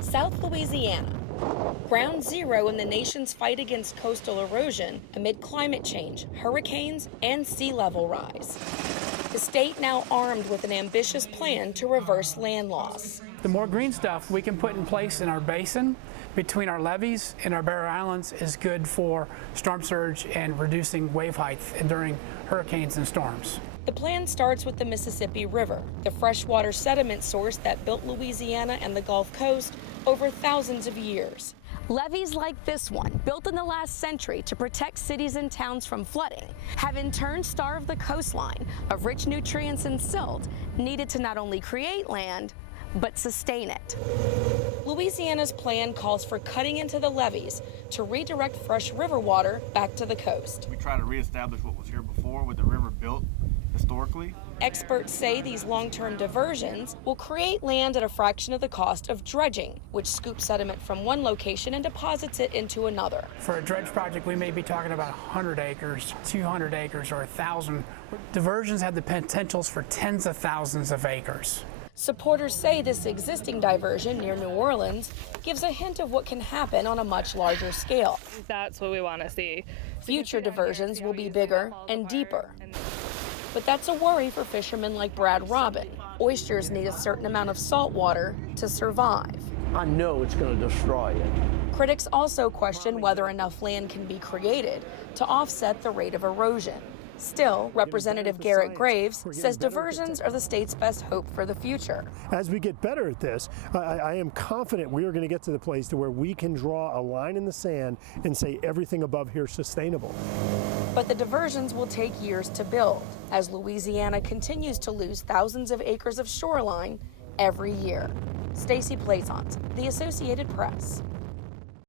South Louisiana, ground zero in the nation's fight against coastal erosion amid climate change, hurricanes, and sea level rise. The state now armed with an ambitious plan to reverse land loss. The more green stuff we can put in place in our basin, between our levees and our barrier islands, is good for storm surge and reducing wave height during hurricanes and storms. The plan starts with the Mississippi River, the freshwater sediment source that built Louisiana and the Gulf Coast over thousands of years. Levees like this one, built in the last century to protect cities and towns from flooding, have in turn starved the coastline of rich nutrients and silt needed to not only create land, but sustain it. Louisiana's plan calls for cutting into the levees to redirect fresh river water back to the coast. We try to reestablish what was here before with the river built historically. Experts say these long-term diversions will create land at a fraction of the cost of dredging, which scoops sediment from one location and deposits it into another. For a dredge project, we may be talking about 100 acres, 200 acres, or 1,000. Diversions have the potentials for tens of thousands of acres. Supporters say this existing diversion near New Orleans gives a hint of what can happen on a much larger scale. That's what we want to see. Future diversions will be bigger and deeper. But that's a worry for fishermen like Brad Robin. Oysters need a certain amount of salt water to survive. I know it's going to destroy it. Critics also question whether enough land can be created to offset the rate of erosion. Still, Representative Garrett Graves says diversions are the state's best hope for the future. As we get better at this, I am confident we are going to get to the place to where we can draw a line in the sand and say everything above here is sustainable. But the diversions will take years to build, as Louisiana continues to lose thousands of acres of shoreline every year. Stacey Plaisance, The Associated Press.